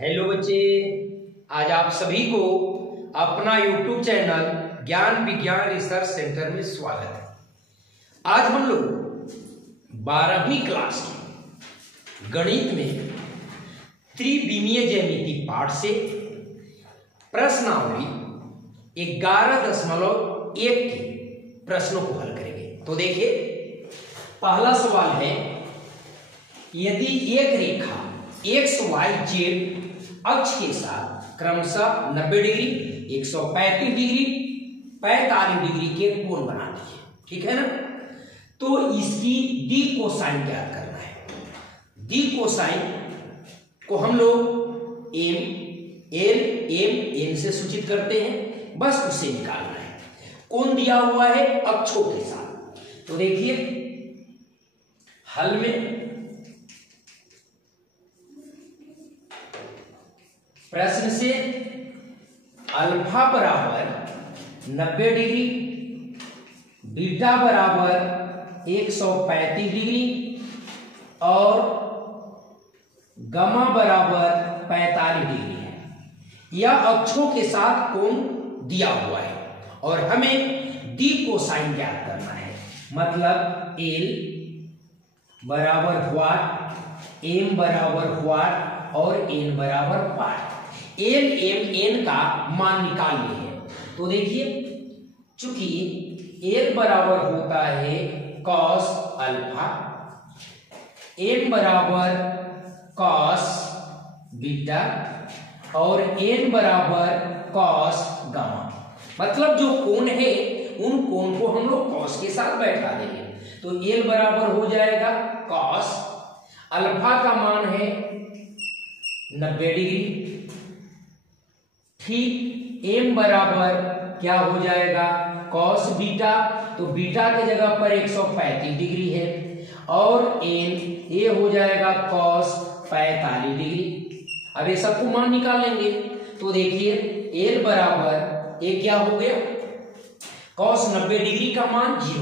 Hello बच्चे, आज आप सभी को अपना YouTube चैनल ज्ञान विज्ञान रिसर्च सेंटर में स्वागत है। आज हम लोग 12वीं क्लास की गणित में त्रिविमीय ज्यामिति पाठ से प्रश्नावली 11.1 के प्रश्नों को हल करेंगे। तो देखिए, पहला सवाल है, यदि एक रेखा XYZ अक्ष के साथ क्रमशः 90 डिग्री, 135 डिग्री, 45 डिग्री के कोण बनाती है, ठीक है ना, तो इसकी डी कोसाइन ज्ञात करना है। डी कोसाइन को हम लोग एम से सूचित करते हैं, बस उसे निकालना है। कोण दिया हुआ है अक्षों के साथ। तो देखिए, हल में प्रश्न से अल्फा बराबर 90 डिग्री, बीटा बराबर 135 डिग्री और गामा बराबर 45 डिग्री है। यह अक्षों के साथ कोण दिया हुआ है और हमें डी कोसाइन ज्ञात करना है। मतलब एल बराबर व्हाट, एम बराबर व्हाट और एन बराबर व्हाट। एल एम एन का मान निकाल लिए। तो देखिए, चूंकि एल बराबर होता है कॉस अल्फा, एम बराबर कॉस बीटा और एन बराबर कॉस गामा। मतलब जो कोण है उन कोण को हम लोग कॉस के साथ बैठा देंगे। तो एल बराबर हो जाएगा कॉस, अल्फा का मान है 90 डिग्री, ठीक। एम बराबर क्या हो जाएगा कॉस बीटा, तो बीटा के जगह पर 135 डिग्री है और एन ये हो जाएगा कॉस 45 डिग्री। अब ये सबको मान निकाल लेंगे। तो देखिए, एल बराबर ये क्या हो गया, कॉस 90 डिग्री का मान 0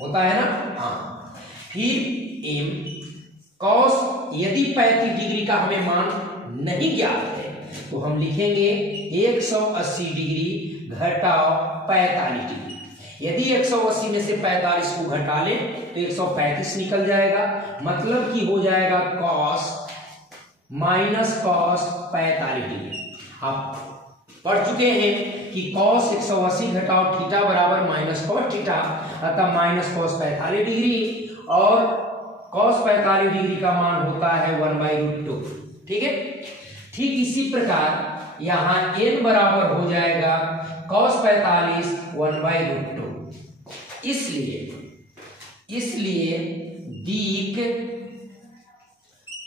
होता है ना, हाँ। फिर एम कॉस, यदि 35 डिग्री का हमें मान नहीं ज्ञात है तो हम लिखेंगे 180 डिग्री घटाओ 45 डिग्री। यदि 180 में से 45 को घटा ले तो 135 निकल जाएगा। मतलब कि हो जाएगा कॉस माइनस कॉस 45 डिग्री। आप पढ़ चुके हैं कि कॉस 180 घटाओ थीटा बराबर माइनस कॉस थीटा, अतः माइनस कॉस 45 डिग्री और कॉस 45 डिग्री का मान होता है 1/√2, ठीक है। ठीक इसी प्रकार यहां n बराबर हो जाएगा cos 45 1/√2। इसलिए दीक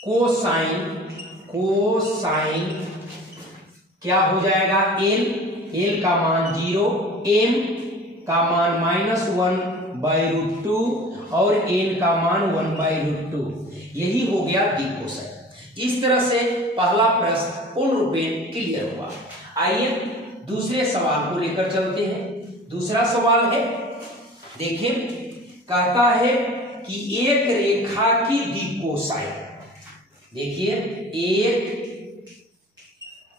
कोसाइन क्या हो जाएगा, l का मान 0, m का मान -1/√2 और n का मान 1/√2। यही हो गया डी कोसाइन। इस तरह से पहला प्रश्न पूर्ण रूपेण क्लियर हुआ। आइए दूसरे सवाल को लेकर चलते हैं। दूसरा सवाल है, देखिए, कहता है कि एक रेखा की डी कोसाइन, देखिए, एक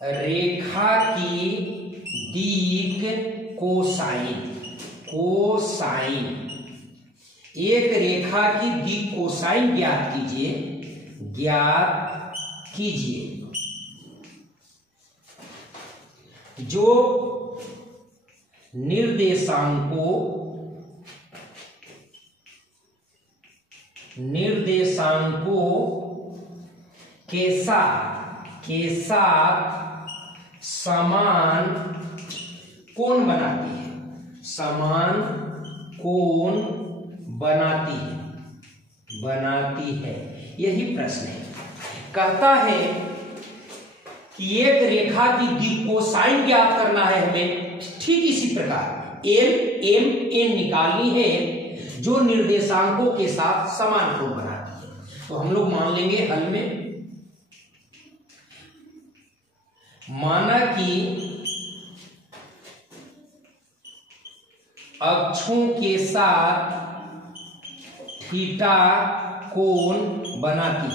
रेखा की दी कोसाइन, एक रेखा की दी कोसाइन ज्ञात कीजिए जो निर्देशांकों के साथ समान कोण बनाती है। यही प्रश्न है। कहता है कि एक रेखा की दी कोसाइन ज्ञात करना है हमें। ठीक इसी प्रकार एल एम एन निकालनी है जो निर्देशांकों के साथ समान कोण बनाती है। तो हम लोग मान लेंगे हल में, माना कि अक्षों के साथ थीटा कोण बनाती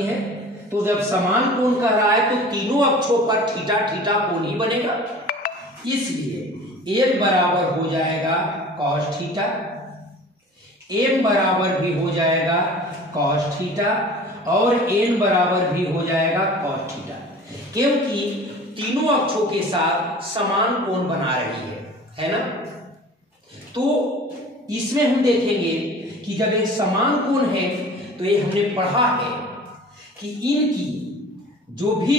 है। तो जब समान कोण कह रहा है तो तीनों अक्षों पर थीटा थीटा कोण ही बनेगा, इसलिए एल बराबर हो जाएगा कॉस थीटा, एम बराबर भी हो जाएगा कॉस थीटा और एन बराबर भी हो जाएगा कॉस थीटा, क्योंकि तीनों अक्षों के साथ समान कोण बना रही है ना। तो इसमें हम देखेंगे कि जब एक समान कोण है तो ये हमने पढ़ा है कि इनकी जो भी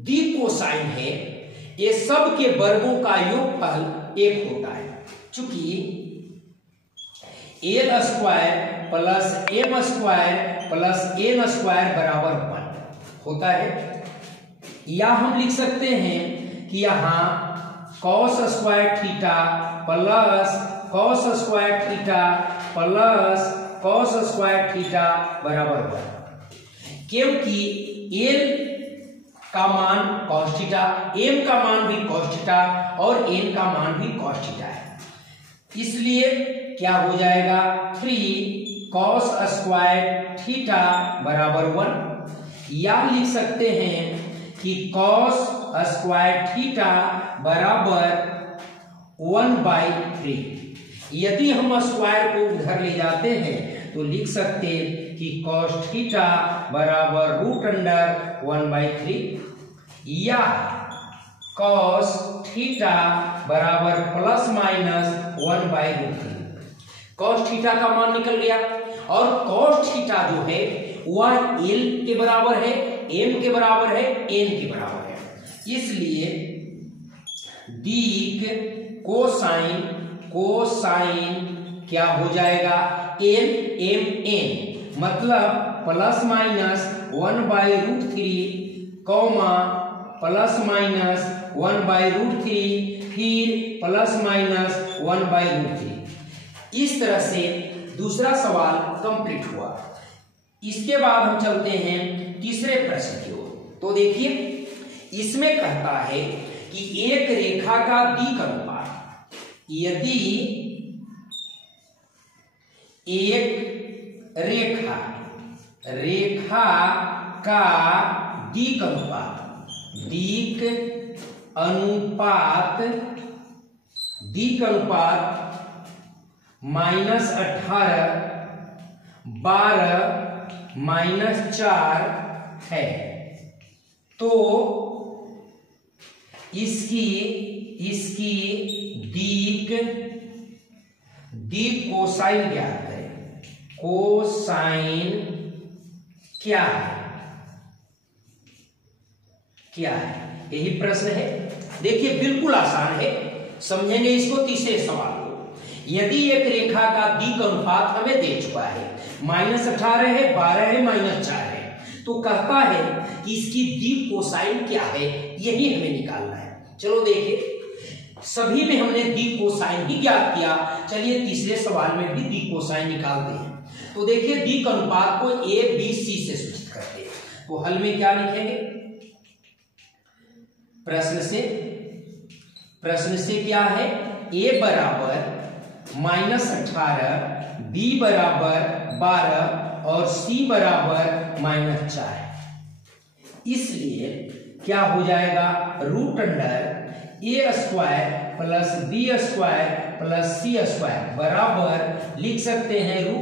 द्वि कोसाइन है ये सब के वर्गों का योगफल एक होता है, चूंकि L square plus M square plus N square बराबर 1 होता है। या हम लिख सकते हैं कि यहाँ cos square theta plus cos square theta plus cos square theta बराबर 1, क्योंकि एल का मान कॉस थीटा, एम का मान भी कॉस थीटा और एन का मान भी कॉस थीटा है, इसलिए क्या हो जाएगा 3 कॉस स्क्वायर थीटा बराबर 1। या लिख सकते हैं कि कॉस स्क्वायर थीटा बराबर 1/3। यदि हम स्क्वायर को उधर ले जाते हैं तो लिख सकते हैं कि कॉस थीटा बराबर √1/3 या कॉस थीटा बराबर प्लस माइनस 1/√3। कॉस थीटा का मान निकल गया और कॉस थीटा जो है वह एल के बराबर है, एम के बराबर है, एन के बराबर है, इसलिए दीक कोसाइन क्या हो जाएगा एल एम एन, मतलब plus minus 1/√3 comma plus minus 1/√3 फिर प्लस माइनस 1/√3। इस तरह से दूसरा सवाल कंप्लीट हुआ। इसके बाद हम चलते हैं तीसरे प्रश्न की ओर। तो देखिए इसमें कहता है कि एक रेखा का दिक् अनुपात, यदि एक रेखा का दिक् अनुपात -18 12 -4 है, तो इसकी दिक् कोसाइन ज्ञात करें। कोसाइन क्या है यही प्रश्न है। देखिए बिल्कुल आसान है, समझेंगे इसको तीसरे सवाल को। यदि एक रेखा का दिक् अनुपात हमें दे चुका है, -18 है, 12 है, -4 है, तो कहता है कि इसकी दिक् कोसाइन क्या है, यही हमें निकालना है। चलो देखिए सभी में हमने दिक् कोसाइन ही ज्ञात किया, चलिए तीसरे सवाल में भी दिक् कोसाइन निकालते हैं। तो देखिए दिक् अनुपात को ए बी सी से सूचित करते हैं, तो हल में क्या लिखेंगे, प्रश्न से क्या है, ए बराबर -18, बी बराबर 12 और सी बराबर -4, इसलिए क्या हो जाएगा √a square plus B square plus C square बराबर लिख सकते हैं √a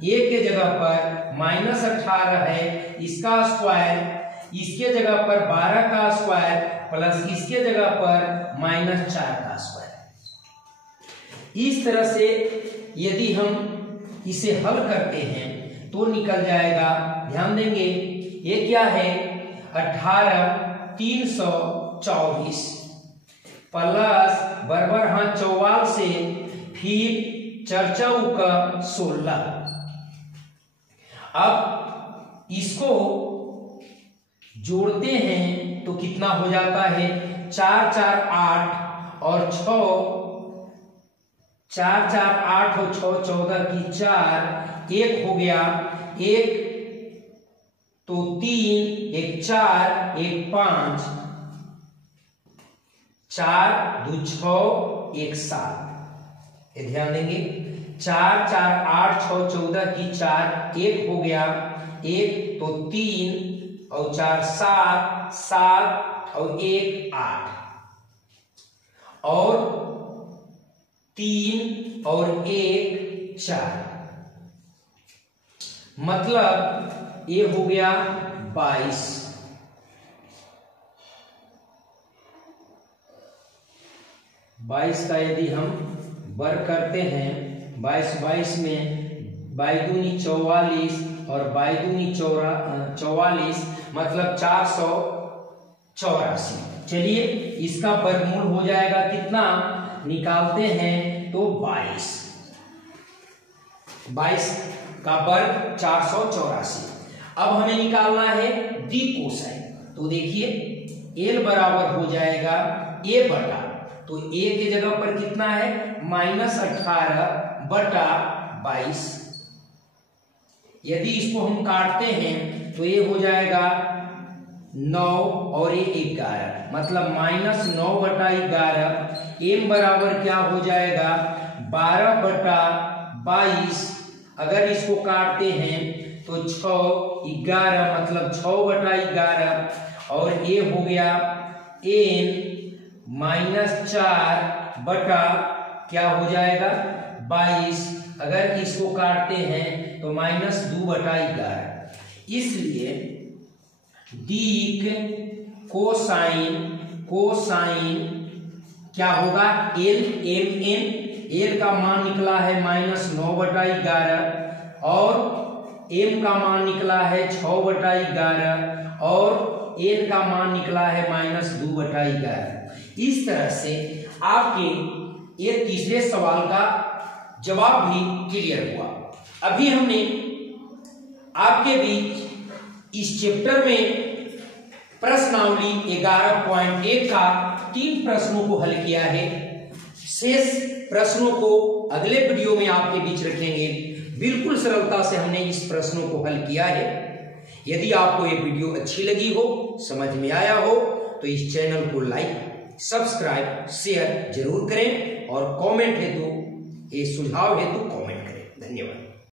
के जगह पर -18 है, इसका स्क्वायर, इसके जगह पर 12 का स्क्वायर प्लस इसके जगह पर -4 का स्क्वायर। इस तरह से यदि हम इसे हल करते हैं तो निकल जाएगा, ध्यान देंगे ये क्या है 18 324 प्लस बराबर हाथ 44 से फिर 4 16। अब इसको जोड़ते हैं तो कितना हो जाता है 4 4 8 और 6 4 4 8 और 6 14 की 4 1 हो गया, 1 तो 3 1 4 1 5 4 2 6 1 7। ये ध्यान देंगे 4 4 8 6 14 की 4 1 हो गया, 1 तो 3 और 4 7, 7 और 1 8 और 3 और 1 4, मतलब ये हो गया 22। 22 का यदि हम वर्ग करते हैं, 22 में 22 दूनी 44 और 22 दूनी 44, मतलब 484। चलिए इसका वर्गमूल हो जाएगा कितना, निकालते हैं तो 22 का वर्ग 484। अब हमें निकालना है दी कोसाइन। तो देखिए एल बराबर हो जाएगा ए बटा, तो ए की जगह पर कितना है -18 बटा 22। यदि इसको हम काटते हैं तो ये हो जाएगा 9 और ये 11, मतलब -9 बटा 11। एम बराबर क्या हो जाएगा 12 बटा 22। अगर इसको काटते हैं तो 6 11, मतलब 6 बटा 11 और ये हो गया एन -4 बटा क्या हो जाएगा 22। अगर इसको काटते हैं तो -2 बटा 11। इसलिए दीक कोसाइन क्या होगा एल एम एन। एल का मान निकला है -9 बटा 11 और एम का मान निकला है 6 बटा 11 और एल का मान निकला है -2 बटा 11। इस तरह से आपके ये तीसरे सवाल का जवाब भी क्लियर हुआ। अभी हमने आपके बीच इस चैप्टर में प्रश्नावली 11.1 का 3 प्रश्नों को हल किया है। शेष प्रश्नों को अगले वीडियो में आपके बीच रखेंगे। बिल्कुल सरलता से हमने इस प्रश्नों को हल किया है। यदि आपको ये वीडियो अच्छी लगी हो, समझ में आया हो, तो इस चैनल को लाइक, सब्सक्राइब, शेयर जरूर करें और कमेंट हेतु, ये सुझाव हेतु कमेंट करें। धन्यवाद।